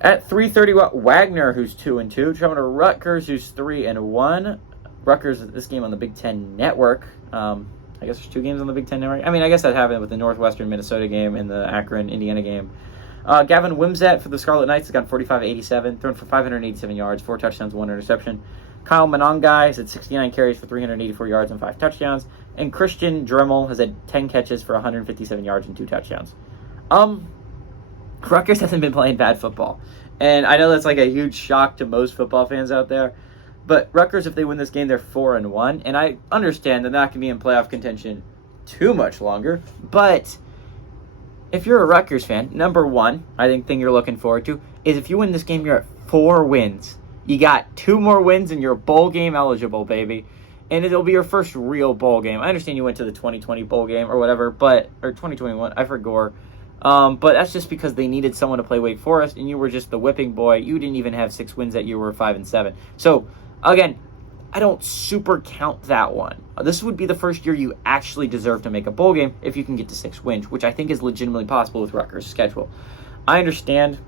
At 3:30, Wagner, who's 2-2, traveling to Rutgers, who's 3-1. Rutgers, this game on the Big Ten Network. I guess there's 2 games on the Big Ten Network. I mean, I guess that happened with the Northwestern Minnesota game and the Akron Indiana game. Gavin Wimsatt for the Scarlet Knights has gone 45-87, thrown for 587 yards, 4 touchdowns, 1 interception. Kyle Monangai has had 69 carries for 384 yards and 5 touchdowns. And Christian Dremel has had 10 catches for 157 yards and 2 touchdowns. Rutgers hasn't been playing bad football. And I know that's like a huge shock to most football fans out there. But Rutgers, if they win this game, they're 4-1. And I understand they're not going to be in playoff contention too much longer. But if you're a Rutgers fan, number one, I think thing you're looking forward to is if you win this game, you're at 4 wins. You got 2 more wins and you're bowl game eligible, baby. And it'll be your first real bowl game. I understand you went to the 2020 bowl game or whatever, or 2021, I forgot. But that's just because they needed someone to play Wake Forest, and you were just the whipping boy. You didn't even have 6 wins that year. Were 5-7. So, again, I don't super count that one. This would be the first year you actually deserve to make a bowl game if you can get to 6 wins, which I think is legitimately possible with Rutgers' schedule. I understand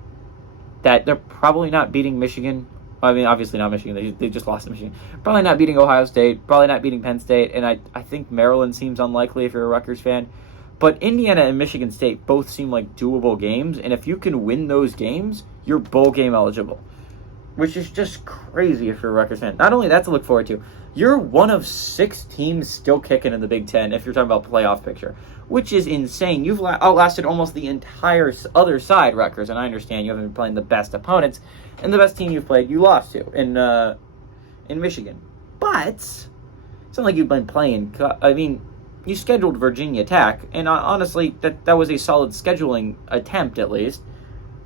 that they're probably not beating Michigan. I mean, obviously not Michigan. They just lost to Michigan. Probably not beating Ohio State. Probably not beating Penn State. And I think Maryland seems unlikely if you're a Rutgers fan. But Indiana and Michigan State both seem like doable games, and if you can win those games, you're bowl game eligible, which is just crazy if you're a Rutgers fan. Not only that to look forward to, you're one of 6 teams still kicking in the Big Ten if you're talking about playoff picture, which is insane. You've outlasted almost the entire other side, Rutgers, and I understand you haven't been playing the best opponents, and the best team you've played, you lost to in Michigan. But it's not like you've been playing. I mean, you scheduled Virginia Tech, and honestly, that was a solid scheduling attempt, at least.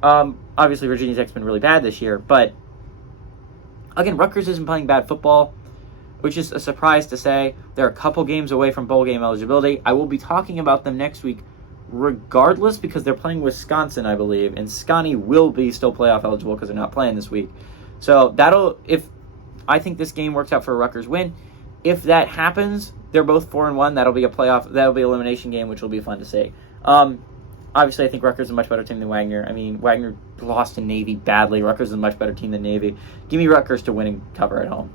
Obviously, Virginia Tech's been really bad this year, but again, Rutgers isn't playing bad football, which is a surprise to say. They're a couple games away from bowl game eligibility. I will be talking about them next week regardless because they're playing Wisconsin, I believe, and Scotty will be still playoff eligible because they're not playing this week. So I think this game works out for a Rutgers win. If that happens, they're both 4-1. That'll be an elimination game, which will be fun to see. Obviously, I think Rutgers is a much better team than Wagner. I mean, Wagner lost to Navy badly. Rutgers is a much better team than Navy. Give me Rutgers to win and cover at home.